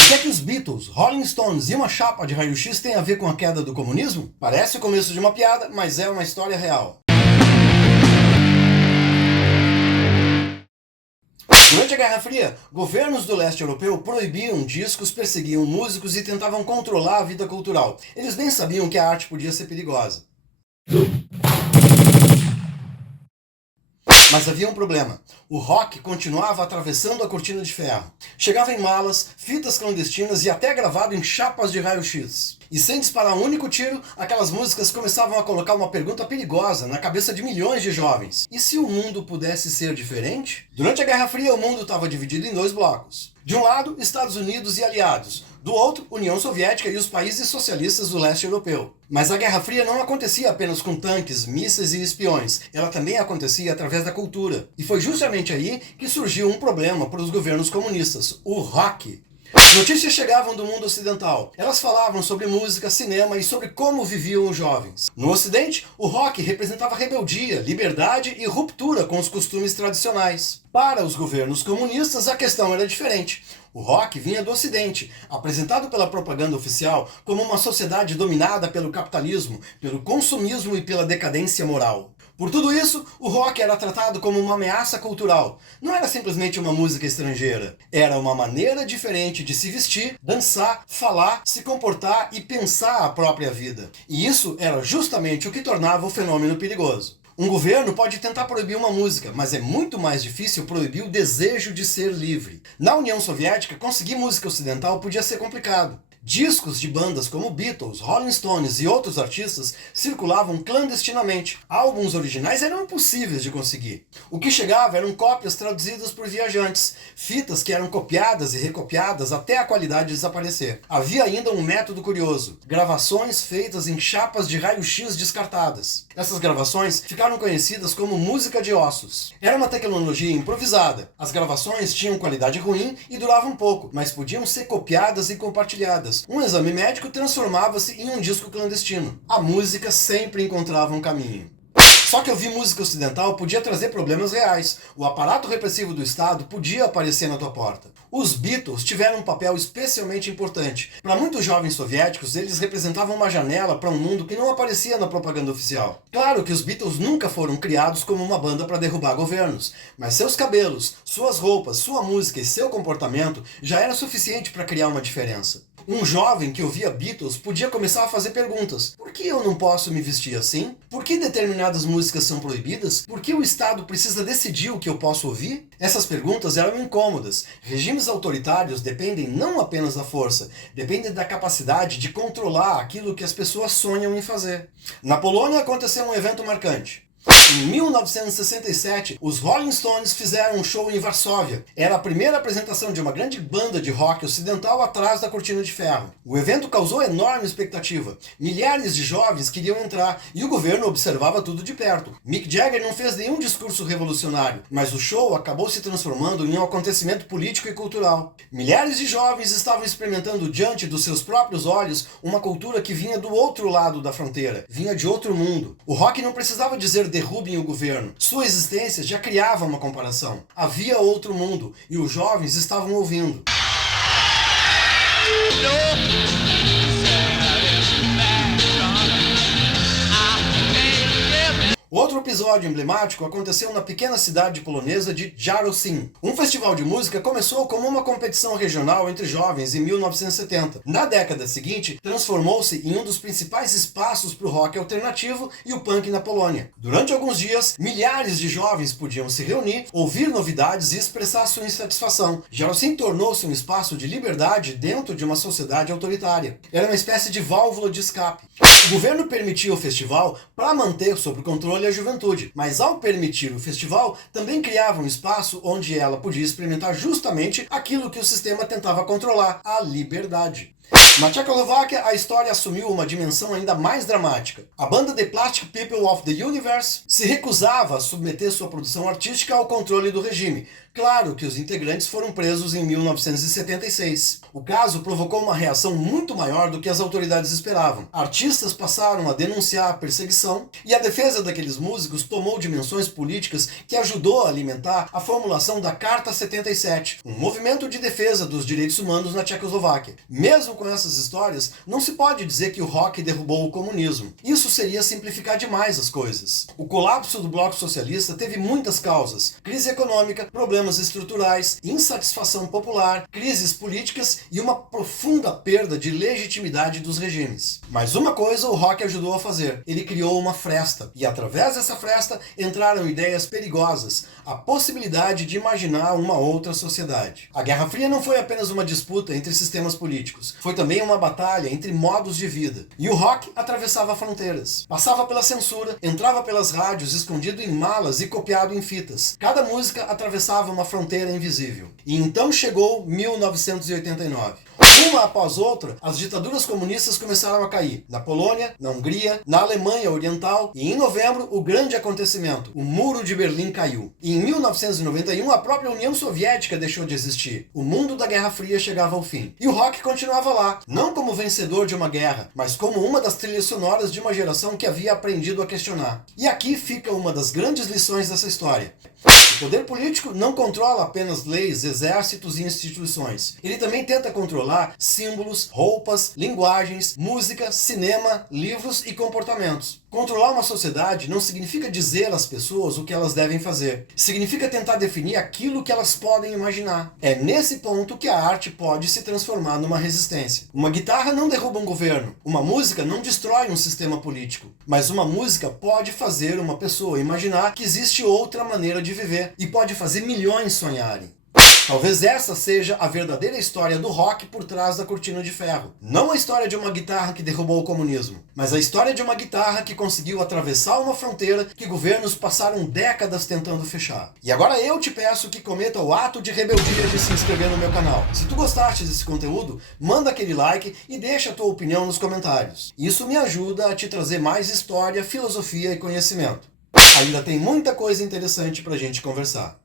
O que é que os Beatles, Rolling Stones e uma chapa de raio-x têm a ver com a queda do comunismo? Parece o começo de uma piada, mas é uma história real. Durante a Guerra Fria, governos do leste europeu proibiam discos, perseguiam músicos e tentavam controlar a vida cultural. Eles bem sabiam que a arte podia ser perigosa. Mas havia um problema. O rock continuava atravessando a cortina de ferro. Chegava em malas, fitas clandestinas e até gravado em chapas de raio-x. E sem disparar um único tiro, aquelas músicas começavam a colocar uma pergunta perigosa na cabeça de milhões de jovens. E se o mundo pudesse ser diferente? Durante a Guerra Fria, o mundo estava dividido em dois blocos. De um lado, Estados Unidos e aliados. Do outro, União Soviética e os países socialistas do leste europeu. Mas a Guerra Fria não acontecia apenas com tanques, mísseis e espiões. Ela também acontecia através da cultura. E foi justamente aí que surgiu um problema para os governos comunistas: o rock. Notícias chegavam do mundo ocidental. Elas falavam sobre música, cinema e sobre como viviam os jovens. No Ocidente, o rock representava rebeldia, liberdade e ruptura com os costumes tradicionais. Para os governos comunistas, a questão era diferente. O rock vinha do Ocidente, apresentado pela propaganda oficial como uma sociedade dominada pelo capitalismo, pelo consumismo e pela decadência moral. Por tudo isso, o rock era tratado como uma ameaça cultural. Não era simplesmente uma música estrangeira. Era uma maneira diferente de se vestir, dançar, falar, se comportar e pensar a própria vida. E isso era justamente o que tornava o fenômeno perigoso. Um governo pode tentar proibir uma música, mas é muito mais difícil proibir o desejo de ser livre. Na União Soviética, conseguir música ocidental podia ser complicado. Discos de bandas como Beatles, Rolling Stones e outros artistas circulavam clandestinamente. Álbuns originais eram impossíveis de conseguir. O que chegava eram cópias traduzidas por viajantes, fitas que eram copiadas e recopiadas até a qualidade desaparecer. Havia ainda um método curioso: gravações feitas em chapas de raio-x descartadas. Essas gravações ficaram conhecidas como música de ossos. Era uma tecnologia improvisada. As gravações tinham qualidade ruim e duravam pouco, mas podiam ser copiadas e compartilhadas. Um exame médico transformava-se em um disco clandestino. A música sempre encontrava um caminho. Só que ouvir música ocidental podia trazer problemas reais. O aparato repressivo do Estado podia aparecer na tua porta. Os Beatles tiveram um papel especialmente importante. Para muitos jovens soviéticos, eles representavam uma janela para um mundo que não aparecia na propaganda oficial. Claro que os Beatles nunca foram criados como uma banda para derrubar governos, mas seus cabelos, suas roupas, sua música e seu comportamento já era suficiente para criar uma diferença. Um jovem que ouvia Beatles podia começar a fazer perguntas. Por que eu não posso me vestir assim? Por que determinadas músicas são proibidas? Por que o Estado precisa decidir o que eu posso ouvir? Essas perguntas eram incômodas. Regimes autoritários dependem não apenas da força, dependem da capacidade de controlar aquilo que as pessoas sonham em fazer. Na Polônia aconteceu um evento marcante. Em 1967, os Rolling Stones fizeram um show em Varsóvia. Era a primeira apresentação de uma grande banda de rock ocidental atrás da cortina de ferro. O evento causou enorme expectativa. Milhares de jovens queriam entrar e o governo observava tudo de perto. Mick Jagger não fez nenhum discurso revolucionário, mas o show acabou se transformando em um acontecimento político e cultural. Milhares de jovens estavam experimentando diante dos seus próprios olhos uma cultura que vinha do outro lado da fronteira, vinha de outro mundo. O rock não precisava dizer derrubem o governo. Sua existência já criava uma comparação. Havia outro mundo e os jovens estavam ouvindo. Outro episódio emblemático aconteceu na pequena cidade polonesa de Jarocin. Um festival de música começou como uma competição regional entre jovens em 1970. Na década seguinte, transformou-se em um dos principais espaços para o rock alternativo e o punk na Polônia. Durante alguns dias, milhares de jovens podiam se reunir, ouvir novidades e expressar sua insatisfação. Jarocin tornou-se um espaço de liberdade dentro de uma sociedade autoritária. Era uma espécie de válvula de escape. O governo permitia o festival para manter sob controle a juventude, mas ao permitir o festival, também criava um espaço onde ela podia experimentar justamente aquilo que o sistema tentava controlar, a liberdade. Na Tchecoslováquia, a história assumiu uma dimensão ainda mais dramática. A banda The Plastic People of the Universe se recusava a submeter sua produção artística ao controle do regime. Claro que os integrantes foram presos em 1976. O caso provocou uma reação muito maior do que as autoridades esperavam. Artistas passaram a denunciar a perseguição e a defesa daqueles músicos tomou dimensões políticas que ajudou a alimentar a formulação da Carta 77, um movimento de defesa dos direitos humanos na Tchecoslováquia. Mesmo com essas histórias, não se pode dizer que o rock derrubou o comunismo. Isso seria simplificar demais as coisas. O colapso do bloco socialista teve muitas causas: crise econômica, problemas estruturais, insatisfação popular, crises políticas e uma profunda perda de legitimidade dos regimes. Mas uma coisa o rock ajudou a fazer: ele criou uma fresta, e através dessa fresta entraram ideias perigosas, a possibilidade de imaginar uma outra sociedade. A Guerra Fria não foi apenas uma disputa entre sistemas políticos, foi também uma batalha entre modos de vida. E o rock atravessava fronteiras, passava pela censura, entrava pelas rádios escondido em malas e copiado em fitas. Cada música atravessava uma fronteira invisível. E então chegou 1989. Uma após outra, as ditaduras comunistas começaram a cair. Na Polônia, na Hungria, na Alemanha Oriental e em novembro, o grande acontecimento, o Muro de Berlim caiu. E em 1991, a própria União Soviética deixou de existir. O mundo da Guerra Fria chegava ao fim. E o rock continuava lá, não como vencedor de uma guerra, mas como uma das trilhas sonoras de uma geração que havia aprendido a questionar. E aqui fica uma das grandes lições dessa história. O poder político não controla apenas leis, exércitos e instituições. Ele também tenta controlar símbolos, roupas, linguagens, música, cinema, livros e comportamentos. Controlar uma sociedade não significa dizer às pessoas o que elas devem fazer. Significa tentar definir aquilo que elas podem imaginar. É nesse ponto que a arte pode se transformar numa resistência. Uma guitarra não derruba um governo. Uma música não destrói um sistema político. Mas uma música pode fazer uma pessoa imaginar que existe outra maneira de viver e pode fazer milhões sonharem. Talvez essa seja a verdadeira história do rock por trás da cortina de ferro. Não a história de uma guitarra que derrubou o comunismo, mas a história de uma guitarra que conseguiu atravessar uma fronteira que governos passaram décadas tentando fechar. E agora eu te peço que cometa o ato de rebeldia de se inscrever no meu canal. Se tu gostaste desse conteúdo, manda aquele like e deixa a tua opinião nos comentários. Isso me ajuda a te trazer mais história, filosofia e conhecimento. Ainda tem muita coisa interessante pra gente conversar.